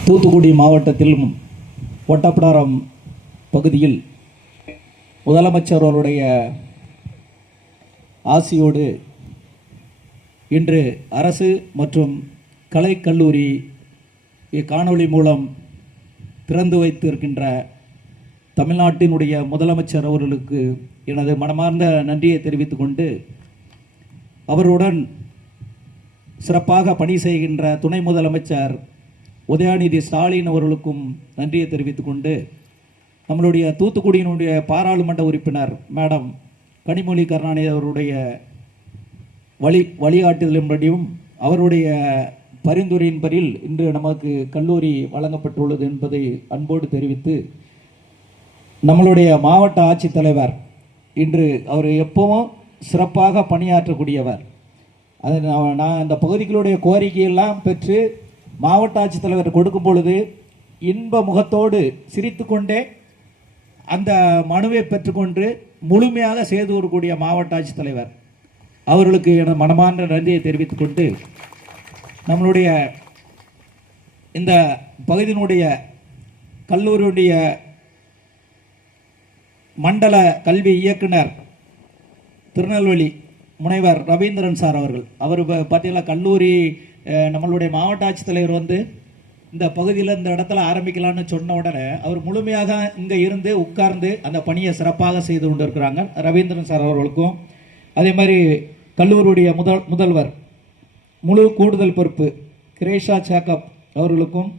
தூத்துக்குடி மாவட்டத்திலும் ஒட்டப்பிடாரம் பகுதியில் முதலமைச்சர் அவருடைய ஆசியோடு இன்று அரசு மற்றும் கலைக்கல்லூரி இக்காணொளி மூலம் திறந்து வைத்திருக்கின்ற தமிழ்நாட்டினுடைய முதலமைச்சர் அவர்களுக்கு எனது மனமார்ந்த நன்றியை தெரிவித்துக் கொண்டு அவருடன் சிறப்பாக பணி செய்கின்ற துணை முதலமைச்சர் உதயாநிதி ஸ்டாலின் அவர்களுக்கும் நன்றியை தெரிவித்துக் கொண்டு நம்மளுடைய தூத்துக்குடியினுடைய பாராளுமன்ற உறுப்பினர் மேடம் கனிமொழி கருணாநிதி அவருடைய வழி வழிகாட்டுதலின்படியும் அவருடைய பரிந்துரையின்படியில் இன்று நமக்கு கல்லூரி வழங்கப்பட்டுள்ளது என்பதை அன்போடு தெரிவித்து நம்மளுடைய மாவட்ட ஆட்சித்தலைவர் இன்று அவர் எப்பவும் சிறப்பாக பணியாற்றக்கூடியவர். அது நான் நான் அந்த பகுதிகளுடைய கோரிக்கையெல்லாம் பெற்று மாவட்ட ஆட்சித்தலைவர் கொடுக்கும் பொழுது இன்ப முகத்தோடு சிரித்துக்கொண்டே அந்த மனுவை பெற்றுக்கொண்டு முழுமையாக செய்து வரக்கூடிய மாவட்ட ஆட்சித்தலைவர் அவர்களுக்கு எனது மனமார்ந்த நன்றியை தெரிவித்துக் கொண்டு நம்மளுடைய இந்த பகுதியினுடைய கல்லூரியுடைய மண்டல கல்வி இயக்குனர் திருநெல்வேலி முனைவர் ரவீந்திரன் சார் அவர்கள். அவர் இப்போ பார்த்தீங்கன்னா கல்லூரி நம்மளுடைய மாவட்ட ஆட்சித்தலைவர் வந்து இந்த பகுதியில் இந்த இடத்துல ஆரம்பிக்கலாம்னு சொன்ன உடனே அவர் முழுமையாக இங்கே இருந்து உட்கார்ந்து அந்த பணியை சிறப்பாக செய்து கொண்டிருக்கிறாங்க. ரவீந்திரன் சார் அவர்களுக்கும் அதே மாதிரி கல்லூரியுடைய முதல் முதல்வர் முழு கூடுதல் பொறுப்பு கிரேஷா சேக்கப் அவர்களுக்கும்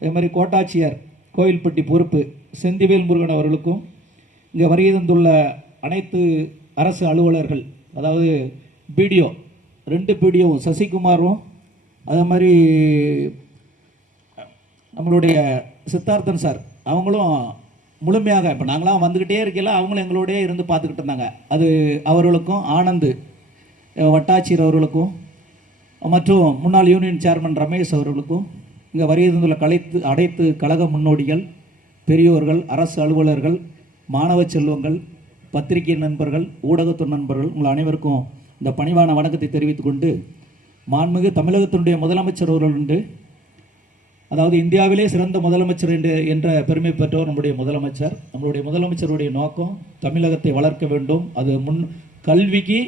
அதே மாதிரி கோட்டாட்சியர் கோயில்பட்டி பொறுப்பு செந்திவேல் முருகன் அவர்களுக்கும் இங்கே வருகை தந்துள்ள அனைத்து அரசு அலுவலர்கள் அதாவது பிடிஓ ரெண்டு பிடிஓ சசிகுமாரும் அதே மாதிரி நம்மளுடைய சித்தார்த்தன் சார் அவங்களும் முழுமையாக இப்போ நாங்களாம் வந்துக்கிட்டே இருக்கையில அவங்களும் எங்களோடய இருந்து பார்த்துக்கிட்டு இருந்தாங்க. அது அவர்களுக்கும் ஆனந்து வட்டாட்சியர் அவர்களுக்கும் மற்றும் முன்னாள் யூனியன் சேர்மன் ரமேஷ் அவர்களுக்கும் இங்கே வரையிருந்துள்ள கலைத்து அனைத்து கழக முன்னோடிகள் பெரியோர்கள் அரசு அலுவலர்கள் மாணவ செல்வங்கள் பத்திரிகை நண்பர்கள் ஊடகத்து நண்பர்கள் உங்கள் அனைவருக்கும் இந்த பணிவான வணக்கத்தை தெரிவித்துக்கொண்டு மாண்புமிகு தமிழகத்தினுடைய முதலமைச்சர் அவர்கள் உண்டு. அதாவது இந்தியாவிலே சிறந்த முதலமைச்சர் என்று என்ற பெருமை பெற்றவர் நம்முடைய முதலமைச்சர். நம்மளுடைய முதலமைச்சருடைய நோக்கம் தமிழகத்தை வளர்க்க வேண்டும். அது முன் கல்விக்கு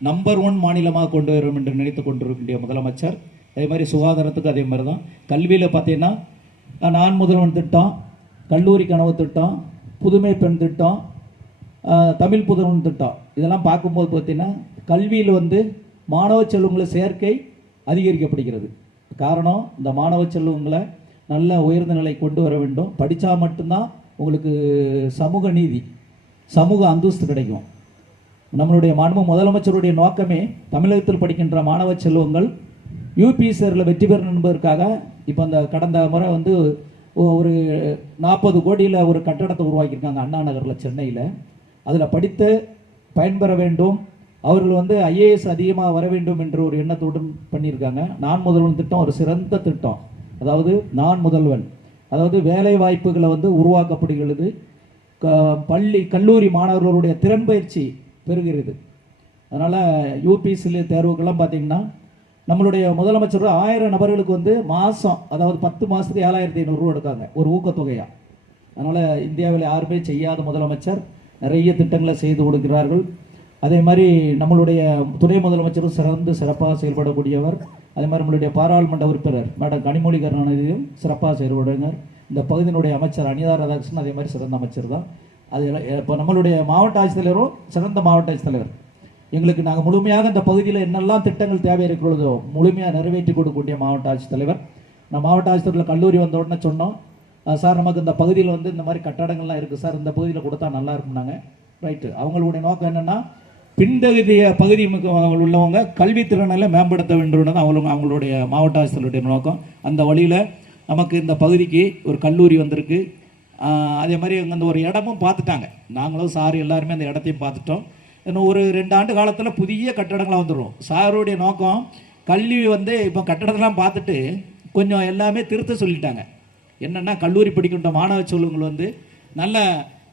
நம்பர் ஒன் மாநிலமாக கொண்டு வரும் என்று நினைத்து கொண்டிருக்கின்ற முதலமைச்சர். அதே மாதிரி சுகாதாரத்துக்கு அதே மாதிரி தான் கல்வியில் பார்த்தீங்கன்னா நான் முதல்வன் திட்டம் கல்லூரி கனவு திட்டம் புதுமை பெண் திட்டம் தமிழ் புதுவன் திட்டம். இதெல்லாம் பார்க்கும்போது பார்த்தீங்கன்னா கல்வியில் வந்து மாணவ செல்வங்களை சேர்க்கை அதிகரிக்கப்படுகிறது. காரணம் இந்த மாணவ செல்வங்களை நல்ல உயர்ந்த நிலை கொண்டு வர வேண்டும். படித்தா மட்டும்தான் உங்களுக்கு சமூக நீதி சமூக அந்தஸ்து கிடைக்கும். நம்மளுடைய மாண்பு முதலமைச்சருடைய நோக்கமே தமிழகத்தில் படிக்கின்ற மாணவ செல்வங்கள் யூபிஎஸ்ஆரில் வெற்றி பெறணும் என்பதற்காக இப்போ அந்த கடந்த முறை வந்து ஒரு நாற்பது கோடியில் ஒரு கட்டடத்தை உருவாக்கியிருக்காங்க. அண்ணா நகரில் சென்னையில். அதில் படித்து பயன்பெற வேண்டும். அவர்கள் வந்து ஐஏஎஸ் அதிகமாக வர வேண்டும் என்ற ஒரு எண்ணத்துடன் பண்ணியிருக்காங்க. நான் முதல்வன் திட்டம் ஒரு சிறந்த திட்டம். அதாவது நான் முதல்வன். அதாவது வேலை வாய்ப்புகளை வந்து உருவாக்கப்படுகிறது. க- பள்ளி கல்லூரி மாணவர்களுடைய திறன் பயிற்சி பெறுகிறது. அதனால் யூபிஎஸ்சியில் தேர்வுக்கெல்லாம் பார்த்தீங்கன்னா நம்மளுடைய முதலமைச்சர் ஆயிரம் நபர்களுக்கு வந்து மாதம் அதாவது பத்து மாதத்துக்கு ஏழாயிரத்தி ஐநூறுரூவா எடுக்காங்க ஒரு ஊக்கத்தொகையாக அதனால் இந்தியாவில் யாருமே செய்யாத முதலமைச்சர் நிறைய திட்டங்களை செய்து கொடுக்கிறார்கள். அதே மாதிரி நம்மளுடைய துணை முதலமைச்சரும் சிறந்து சிறப்பாக செயல்படக்கூடியவர் அதே மாதிரி நம்மளுடைய பாராளுமன்ற உறுப்பினர் மேடம் கனிமொழி கருணாநிதியும் சிறப்பாக செயல்படுகிறார் இந்த பகுதியினுடைய அமைச்சர் அனிதா ராதாகிருஷ்ணன் அதே மாதிரி சிறந்த அமைச்சர் தான். அது இப்போ நம்மளுடைய மாவட்ட ஆட்சித்தலைவரும் சிறந்த மாவட்ட ஆட்சித்தலைவர். எங்களுக்கு நாங்கள் முழுமையாக இந்த பகுதியில் என்னெல்லாம் திட்டங்கள் தேவை இருக்கிறதோ முழுமையாக நிறைவேற்றி கொடுக்கக்கூடிய மாவட்ட ஆட்சித்தலைவர். நான் மாவட்ட ஆட்சித்தலைவர் கல்லூரி வந்த உடனே சொன்னோம். சார் நமக்கு இந்த பகுதியில் வந்து இந்த மாதிரி கட்டடங்கள்லாம் இருக்குது சார் இந்த பகுதியில் கொடுத்தா நல்லா இருக்கும்னாங்க. ரைட்டு. அவங்களுடைய நோக்கம் என்னென்னா பின்தகுதிய பகுதி உள்ளவங்க கல்வித்திறனில் மேம்படுத்த வேண்டும் அவங்களும் அவங்களுடைய மாவட்ட ஆட்சித்தலைவருடைய நோக்கம். அந்த வழியில் நமக்கு இந்த பகுதிக்கு ஒரு கல்லூரி வந்திருக்கு. அதே மாதிரி அங்கே அந்த ஒரு இடமும் பார்த்துட்டாங்க. நாங்களும் சார் எல்லாருமே அந்த இடத்தையும் பார்த்துட்டோம். இன்னும் ஒரு ரெண்டு ஆண்டு காலத்தில் புதிய கட்டடங்களாக வந்துடும் சாருடைய நோக்கம் கல்வி வந்து இப்போ கட்டடத்தெல்லாம் பார்த்துட்டு கொஞ்சம் எல்லாமே திருத்த சொல்லிட்டாங்க. என்னென்னா கல்லூரி படிக்கின்ற மாணவ சொல்லுங்கள் வந்து நல்ல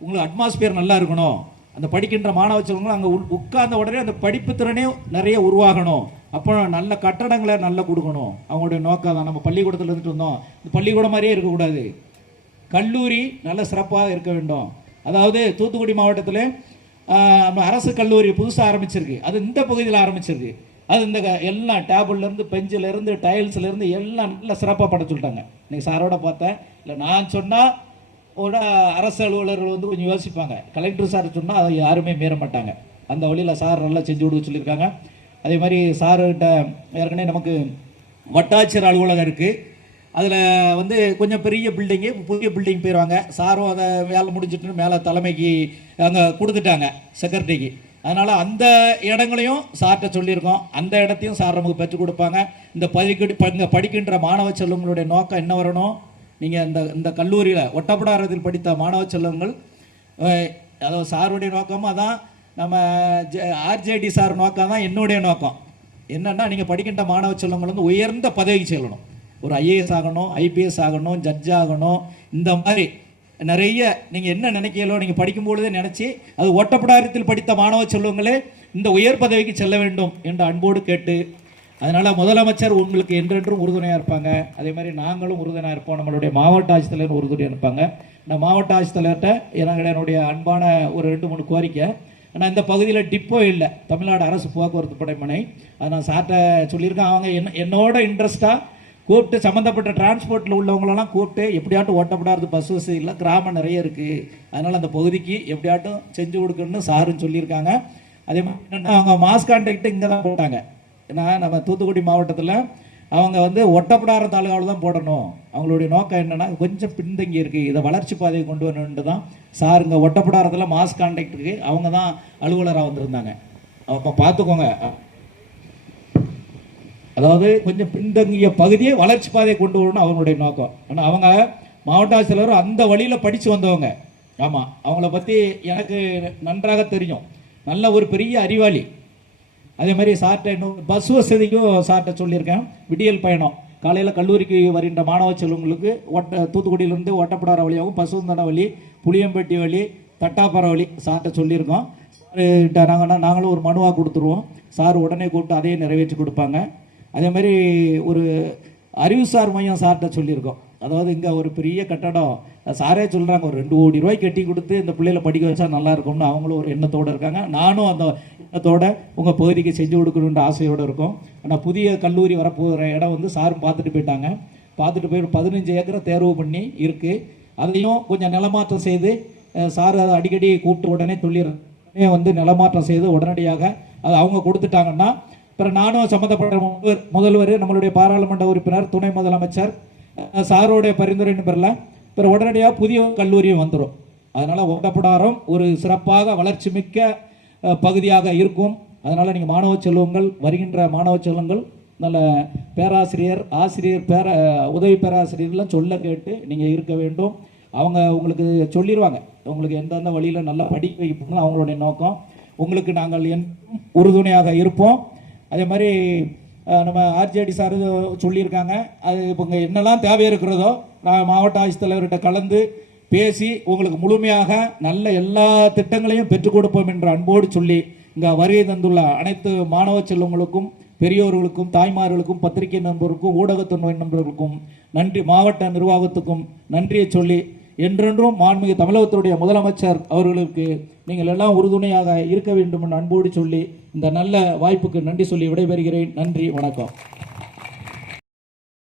உங்களுக்கு அட்மாஸ்பியர் நல்லா இருக்கணும். அந்த படிக்கின்ற மாணவ செல்வங்களும் அங்கே உட்கார்ந்த உடனே அந்த படிப்பு திறனே நிறைய உருவாகணும். அப்போ நல்ல கட்டடங்களை நல்லா கொடுக்கணும். அவங்களுடைய நோக்கம் தான். நம்ம பள்ளிக்கூடத்தில் இருந்துட்டு இருந்தோம் இந்த பள்ளிக்கூடம் மாதிரியே இருக்கக்கூடாது. கல்லூரி நல்ல சிறப்பாக இருக்க வேண்டும். அதாவது தூத்துக்குடி மாவட்டத்தில் நம்ம அரசு கல்லூரி புதுசாக ஆரம்பிச்சிருக்கு. அது இந்த பகுதியில் ஆரம்பிச்சிருக்கு. அது இந்த க- எல்லாம் டேபிள்லேருந்து பெஞ்சிலேருந்து டைல்ஸ்லேருந்து எல்லாம் நல்லா சிறப்பாக பட சொல்லிட்டாங்க இன்றைக்கி சாரோட பார்த்தேன். இல்லை நான் சொன்னால் கூட அரசு அலுவலர்கள் வந்து கொஞ்சம் யோசிப்பாங்க. கலெக்டர் சார் சொன்னால் அதை யாருமே மீற மாட்டாங்க. அந்த வழியில் சார் நல்லா செஞ்சு கொடுக்க சொல்லியிருக்காங்க. அதே மாதிரி சார்கிட்ட ஏற்கனவே நமக்கு வட்டாட்சியர் அலுவலகம் இருக்குது அதில் வந்து கொஞ்சம் பெரிய பில்டிங்கு புதிய பில்டிங் போயிடுவாங்க சாரும் அதை வேலை முடிஞ்சிட்டு மேலே தலைமைக்கு அங்கே கொடுத்துட்டாங்க செக்ரட்டரிக்கு அதனால் அந்த இடங்களையும் சார்கிட்ட சொல்லியிருக்கோம். அந்த இடத்தையும் சார் நமக்கு பெற்றுக் கொடுப்பாங்க. இந்த படிக்க இங்கே படிக்கின்ற மாணவ செல்வங்களுடைய நோக்கம் என்ன வரணும்? நீங்கள் இந்த இந்த கல்லூரியில் ஒட்டப்படாரத்தில் படித்த மாணவ செல்வங்கள் அதாவது சாருடைய நோக்கமாக அதான் நம்ம ஆர்ஜேடி சார் நோக்கம் தான் என்னுடைய நோக்கம். என்னன்னா நீங்கள் படிக்கின்ற மாணவ செல்வங்கள் வந்து உயர்ந்த பதவிக்கு செல்லணும். ஒரு ஐஏஎஸ் ஆகணும் ஐபிஎஸ் ஆகணும் ஜட்ஜ் ஆகணும் இந்த மாதிரி நிறைய நீங்கள் என்ன நினைக்கிறீங்களோ நீங்கள் படிக்கும் பொழுதே நினச்சி அது ஓட்டப்படாரத்தில் படித்த மாணவ செல்வங்களே இந்த உயர் பதவிக்கு செல்ல வேண்டும் என்று அன்போடு கேட்டு அதனால் முதலமைச்சர் உங்களுக்கு என்றென்றும் உறுதுணையாக இருப்பாங்க. அதே மாதிரி நாங்களும் உறுதுணையாக இருப்போம். நம்மளுடைய மாவட்ட ஆட்சித்தலைவர் உறுதுணையாக இருப்பாங்க. இந்த மாவட்ட ஆட்சித்தலைவர்கிட்ட எனக்கு என்னுடைய அன்பான ஒரு ரெண்டு மூணு கோரிக்கை. ஆனால் இந்த பகுதியில் டிப்போ இல்லை. தமிழ்நாடு அரசு போக்குவரத்து படைமனை. அதை நான் சார்ட்ட சொல்லியிருக்கேன். அவங்க என்ன என்னோட இன்ட்ரெஸ்ட்டாக கூப்பிட்டு சம்மந்தப்பட்ட டிரான்ஸ்போர்ட்டில் உள்ளவங்களெல்லாம் கூப்பிட்டு எப்படியாட்டும் ஓட்டப்படாது. பஸ் வசதி இல்லை. கிராமம் நிறைய இருக்குது அதனால் அந்த பகுதிக்கு எப்படியாட்டும் செஞ்சு கொடுக்கணும்னு சாருன்னு சொல்லியிருக்காங்க. அதே மாதிரி என்னன்னா, அவங்க மாஸ் கான்டாக்ட் இங்கே தான் போட்டாங்க. ஏன்னா நம்ம தூத்துக்குடி மாவட்டத்தில் அவங்க வந்து ஒட்டப்படாரம் தாலுகாவில் தான் போடணும். அவங்களுடைய நோக்கம் என்னென்னா கொஞ்சம் பின்தங்கி இருக்குது இதை வளர்ச்சி பாதையை கொண்டு வரணுன்ட்டு தான் சார் இங்கே ஒட்டப்படாரத்தில் மாஸ் கான்டாக்டுக்கு அவங்க தான் அலுவலராக வந்திருந்தாங்க. அப்போ பார்த்துக்கோங்க அதாவது கொஞ்சம் பின்தங்கிய பகுதியை வளர்ச்சி பாதையை கொண்டு வரணும் அவங்களுடைய நோக்கம். ஆனால் அவங்க மாவட்ட ஆட்சியாளர் அந்த வழியில் படித்து வந்தவங்க. ஆமாம் அவங்கள பற்றி எனக்கு நன்றாக தெரியும். நல்ல ஒரு பெரிய அறிவாளி. அதே மாதிரி சார்ட்டை இன்னும் பஸ் வசதிக்கும் சார்ட்டை சொல்லியிருக்கேன். விடியல் பயணம். காலையில் கல்லூரிக்கு வருகின்ற மாணவ செல்வங்களுக்கு ஒட்ட தூத்துக்குடியிலேருந்து ஒட்டப்படார வழியாகவும் பசுந்தன வழி புளியம்பட்டி வழி தட்டாப்பாறை வழி சார்ட்டை சொல்லியிருக்கோம். நாங்கள் நாங்களும் ஒரு மனுவாக கொடுத்துருவோம். சார் உடனே கூப்பிட்டு அதையும் நிறைவேற்றி கொடுப்பாங்க. அதே மாதிரி ஒரு அறிவுசார் மையம் சார்கிட்ட சொல்லியிருக்கோம். அதாவது இங்கே ஒரு பெரிய கட்டடம். சாரே சொல்கிறாங்க ஒரு ரெண்டு கோடி ரூபாய் கட்டி கொடுத்து இந்த பிள்ளைகளை படிக்க வச்சா நல்லா இருக்கும்னு. அவங்களும் ஒரு எண்ணத்தோடு இருக்காங்க. நானும் அந்த எண்ணத்தோட உங்கள் பகுதிக்கு செஞ்சு கொடுக்கணுன்ற ஆசையோடு இருக்கும். ஆனால் புதிய கல்லூரி வரப்போகிற இடம் வந்து சாரும் பார்த்துட்டு போயிட்டாங்க. பார்த்துட்டு போய் பதினஞ்சு ஏக்கரை தேர்வு பண்ணி இருக்குது அதையும் கொஞ்சம் நிலமாற்றம் செய்து சார் அதை அடிக்கடி கூப்பிட்டு உடனே சொல்லிடுறேன் வந்து நிலமாற்றம் செய்து உடனடியாக அது அவங்க கொடுத்துட்டாங்கன்னா அப்புறம் நானும் சம்மந்தப்பட்ட முதல்வர் முதல்வர் நம்மளுடைய பாராளுமன்ற உறுப்பினர் துணை முதலமைச்சர் சாரோடைய பரிந்துரைன்னு பேரில் அப்புறம் உடனடியாக புதிய கல்லூரியும் வந்துடும் அதனால் ஒட்டப்படாரம் ஒரு சிறப்பாக வளர்ச்சி மிக்க பகுதியாக இருக்கும். அதனால் நீங்கள் மாணவ செல்வங்கள் வருகின்ற மாணவ செல்வங்கள் நல்ல பேராசிரியர் ஆசிரியர் பேர உதவி பேராசிரியர்லாம் சொல்ல கேட்டு நீங்கள் இருக்க வேண்டும். அவங்க உங்களுக்கு சொல்லிடுவாங்க உங்களுக்கு எந்தெந்த வழியில் நல்லா படிக்க வைப்போம்னு அவங்களுடைய நோக்கம். உங்களுக்கு நாங்கள் என் உறுதுணையாக இருப்போம். அதே மாதிரி நம்ம ஆர்ஜேடி சார் சொல்லியிருக்காங்க. அது இப்போ என்னெல்லாம் தேவை இருக்கிறதோ நான் மாவட்ட ஆட்சித்தலைவர்கிட்ட கலந்து பேசி உங்களுக்கு முழுமையாக நல்ல எல்லா திட்டங்களையும் பெற்றுக் கொடுப்போம் என்று அன்போடு சொல்லி இங்கே வருகை தந்துள்ள அனைத்து மாணவ செல்வங்களுக்கும் பெரியோர்களுக்கும் தாய்மார்களுக்கும் பத்திரிகை நண்பர்களுக்கும் ஊடகத்துறை நண்பர்களுக்கும் நன்றி. மாவட்ட நிர்வாகத்துக்கும் நன்றியை சொல்லி என்றென்றும் மாண்புமிகு தமிழகத்துடைய முதலமைச்சர் அவர்களுக்கு நீங்கள் எல்லாம் உறுதுணையாக இருக்க வேண்டும் என்று அன்போடு சொல்லி இந்த நல்ல வாய்ப்புக்கு நன்றி சொல்லி விடைபெறுகிறேன். நன்றி வணக்கம்.